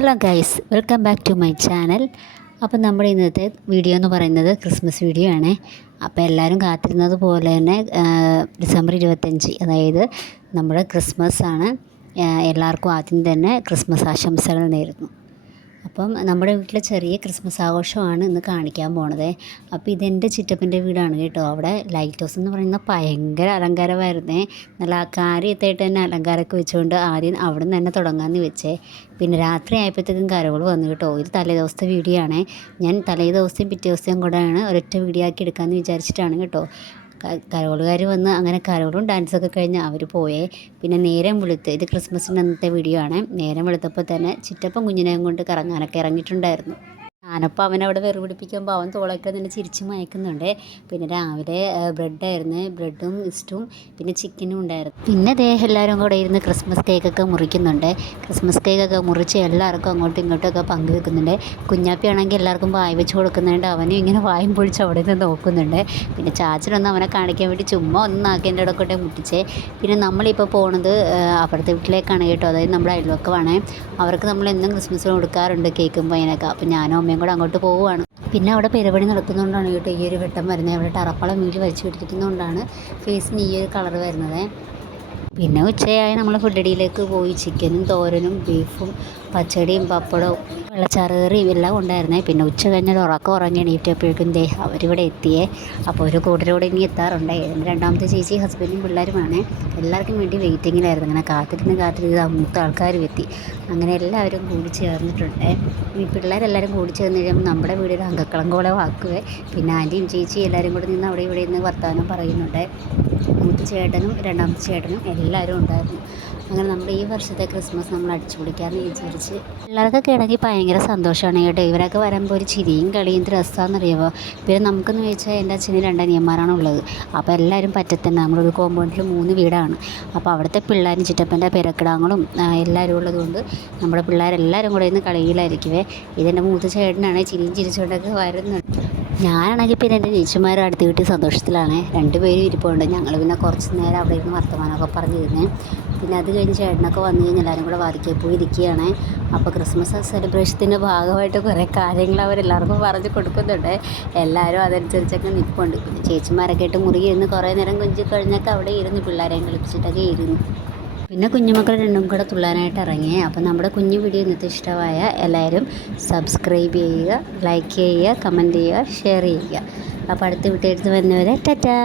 Hello guys, welcome back to my channel. അപ്പം നമ്മുടെ ഇന്നത്തെ വീഡിയോ എന്ന് പറയുന്നത് ക്രിസ്മസ് വീഡിയോ ആണ്. അപ്പോൾ എല്ലാവരും കാത്തിരുന്നത് പോലെ തന്നെ ഡിസംബർ 25, അതായത് നമ്മുടെ ക്രിസ്മസ് ആണ്. എല്ലാവർക്കും ആദ്യം തന്നെ ക്രിസ്മസ് ആശംസകൾ നേരുന്നു. അപ്പം നമ്മുടെ വീട്ടിൽ ചെറിയ ക്രിസ്മസ് ആഘോഷമാണ് ഇന്ന് കാണിക്കാൻ പോണത്. അപ്പോൾ ഇതെൻ്റെ ചിറ്റപ്പൻ്റെ വീടാണ് കേട്ടോ. അവിടെ ലൈറ്റ് ഹൗസ് എന്ന് പറയുന്ന ഭയങ്കര അലങ്കാരമായിരുന്നേ. നല്ല കാര്യത്തായിട്ട് തന്നെ അലങ്കാരമൊക്കെ വെച്ചുകൊണ്ട് ആദ്യം അവിടെ നിന്ന് തന്നെ തുടങ്ങാമെന്ന് വെച്ചേ. പിന്നെ രാത്രി ആയപ്പോഴത്തേക്കും കരോൾ വന്നു കേട്ടോ. ഇത് തലേ ദിവസത്തെ വീഡിയോ ആണ്. ഞാൻ തലേ ദിവസത്തെയും പിറ്റേ ദിവസത്തെയും കൂടെയാണ് ഒരൊറ്റ വീഡിയോ ആക്കി എടുക്കാമെന്ന് വിചാരിച്ചിട്ടാണ് കേട്ടോ. കരോളുകാർ വന്ന് അങ്ങനെ കരോളും ഡാൻസൊക്കെ കഴിഞ്ഞ് അവർ പോയേ. പിന്നെ നേരം വെളുത്ത്, ഇത് ക്രിസ്മസിൻ്റെ അന്നത്തെ വീഡിയോ ആണ്. നേരം വെളുത്തപ്പോൾ തന്നെ ചിറ്റപ്പൻ കുഞ്ഞിനെയും കൊണ്ട് കറങ്ങാനൊക്കെ ഇറങ്ങിയിട്ടുണ്ടായിരുന്നു. ഞാനപ്പോൾ അവനവിടെ വെറു പിടിപ്പിക്കുമ്പോൾ അവൻ തോളൊക്കെ തന്നെ ചിരിച്ച് മയക്കുന്നുണ്ട്. പിന്നെ രാവിലെ ബ്രെഡായിരുന്നു, ബ്രെഡും ഇസ്റ്റും പിന്നെ ചിക്കനും ഉണ്ടായിരുന്നു. പിന്നെ എല്ലാവരും കൂടെ ഇരുന്ന് ക്രിസ്മസ് കേക്കൊക്കെ മുറിക്കുന്നുണ്ട്. ക്രിസ്മസ് കേക്കൊക്കെ മുറിച്ച് എല്ലാവർക്കും അങ്ങോട്ടും ഇങ്ങോട്ടുമൊക്കെ പങ്കുവെക്കുന്നുണ്ട്. കുഞ്ഞാപ്പിയാണെങ്കിൽ എല്ലാവർക്കും വായ വെച്ച് കൊടുക്കുന്നുണ്ട്. അവനും ഇങ്ങനെ വായും പൊളിച്ച് അവിടെ നിന്ന് നോക്കുന്നുണ്ട്. പിന്നെ ചാച്ചനൊന്ന് അവനെ കാണിക്കാൻ വേണ്ടി ചുമ്മാ ഒന്ന് നാക്കേൻ്റെ അവിടെ കൊണ്ടേ മുട്ടിച്ചേ. പിന്നെ നമ്മളിപ്പോൾ പോണത് അപ്പുറത്തെ വീട്ടിലേക്കാണ് കേട്ടോ. അതായത് നമ്മുടെ അയൽവക്കമാണ്. അവർക്ക് നമ്മൾ എന്നും ക്രിസ്മസിന് കൊടുക്കാറുണ്ട് കേക്കും പയ്യനൊക്കെ. അപ്പോൾ ഞാനും അമ്മയും കൂടെ അങ്ങോട്ട് പോവുകയാണ്. പിന്നെ അവിടെ പരിപാടി നടക്കുന്നതുകൊണ്ടാണ് കേട്ടോ ഈ ഒരു വെട്ടം വരുന്നത്. അവിടെ ടറപ്പളം വീട്ടിൽ വലിച്ചു പിടിപ്പിക്കുന്നതുകൊണ്ടാണ് ഫേസിന് ഈ ഒരു കളർ വരുന്നത്. പിന്നെ ഉച്ചയായി നമ്മൾ ഫുഡടിയിലേക്ക് പോയി. ചിക്കനും തോരനും ബീഫും പച്ചടിയും പപ്പടവും വെള്ളച്ചാറ് കറിയും എല്ലാം ഉണ്ടായിരുന്നേ. പിന്നെ ഉച്ച കഴിഞ്ഞൊരു ഉറങ്ങി എണീറ്റപ്പോഴേക്കും അവരിവിടെ എത്തിയേ. അപ്പോൾ ഒരു കൂട്ടരോടെ ഇനി എത്താറുണ്ട്. രണ്ടാമത്തെ ചേച്ചി ഹസ്ബൻഡും പിള്ളേരുമാണ്. എല്ലാവർക്കും വേണ്ടി വെയിറ്റിങ്ങിലായിരുന്നു. അങ്ങനെ കാത്തിരുന്ന് മൂത്ത ആൾക്കാരും എത്തി. അങ്ങനെ എല്ലാവരും കൂടി ചേർന്നിട്ടുണ്ട്. ഈ പിള്ളേരെല്ലാവരും കൂടി ചേർന്ന് കഴിയുമ്പോൾ നമ്മുടെ വീടൊരു അങ്കക്കളം പോലെ വാക്കുവേ. പിന്നെ ആൻറ്റിയും ചേച്ചിയും എല്ലാവരും കൂടി നിന്ന് അവിടെ ഇവിടെ നിന്ന് വർത്തമാനം പറയുന്നുണ്ട്. മൂത്ത ചേട്ടനും രണ്ടാമത്തെ ചേട്ടനും എല്ലാവരും ഉണ്ടായിരുന്നു. അങ്ങനെ നമ്മുടെ ഈ വർഷത്തെ ക്രിസ്മസ് നമ്മൾ അടിച്ചു പൊളിക്കാമെന്ന് വിചാരിച്ച് പിള്ളേർക്കൊക്കെ ആണെങ്കിൽ ഭയങ്കര സന്തോഷമാണ് കേട്ടോ. ഇവരൊക്കെ വരുമ്പോൾ ഒരു ചിരിയും കളിയും രസമാണെന്നറിയാമോ. പിന്നെ നമുക്കെന്ന് വെച്ചാൽ എൻ്റെ അച്ഛന് 2 അനിയന്മാരാണ് ഉള്ളത്. അപ്പോൾ എല്ലാവരും പറ്റത്തന്നെ. നമ്മളൊരു കോമ്പൗണ്ടിൽ 3 വീടാണ്. അപ്പോൾ അവിടുത്തെ പിള്ളേരും ചിറ്റപ്പൻ്റെ പെരക്കിടാങ്ങളും എല്ലാവരും ഉള്ളതുകൊണ്ട് നമ്മുടെ പിള്ളേരെല്ലാവരും കൂടെ ഇന്ന് കളിയിലായിരിക്കുവേ. ഇതെൻ്റെ മൂത്ത ചേട്ടനാണ് ചിരിയും ചിരിച്ചുകൊണ്ടൊക്കെ വരുന്നുണ്ട്. ഞാനാണെങ്കിൽ പിന്നെ എൻ്റെ ചേച്ചിമാരും അടുത്ത് വീട്ടിൽ സന്തോഷത്തിലാണ്. 2 പേരും ഇരിപ്പുണ്ട്. ഞങ്ങൾ പിന്നെ കുറച്ച് നേരം അവിടെ ഇരുന്ന് വർത്തമാനമൊക്കെ പറഞ്ഞിരുന്നേ. പിന്നെ അത് കഴിഞ്ഞ് ചേട്ടനൊക്കെ വന്നു കഴിഞ്ഞ് എല്ലാവരും കൂടെ വാതിക്കൽ പോയി ഇരിക്കുകയാണ്. അപ്പോൾ ക്രിസ്മസ് സെലിബ്രേഷത്തിൻ്റെ ഭാഗമായിട്ട് കുറേ കാര്യങ്ങൾ അവരെല്ലാവർക്കും പറഞ്ഞു കൊടുക്കുന്നുണ്ട്. എല്ലാവരും അതനുസരിച്ചൊക്കെ നിൽപ്പുണ്ട്. പിന്നെ ചേച്ചിമാരൊക്കെ ആയിട്ട് മുറി ഇരുന്ന് കുറേ നേരം കൊഞ്ചി കഴിഞ്ഞൊക്കെ അവിടെ ഇരുന്ന് പിള്ളേരെയും കളിപ്പിച്ചിട്ടൊക്കെ ഇരുന്നു. പിന്നെ കുഞ്ഞുമക്കൾ 2 കൂടെ തുള്ളാനായിട്ട് ഇറങ്ങി. അപ്പോൾ നമ്മുടെ കുഞ്ഞു വീഡിയോ ഇന്നത്തെ ഇഷ്ടമായ എല്ലാവരും സബ്സ്ക്രൈബ് ചെയ്യുക, ലൈക്ക് ചെയ്യുക, കമൻറ്റ് ചെയ്യുക, ഷെയർ ചെയ്യുക. അപ്പോൾ അടുത്ത വീട്ടിൽ വരുന്നവരെ ടാറ്റാ.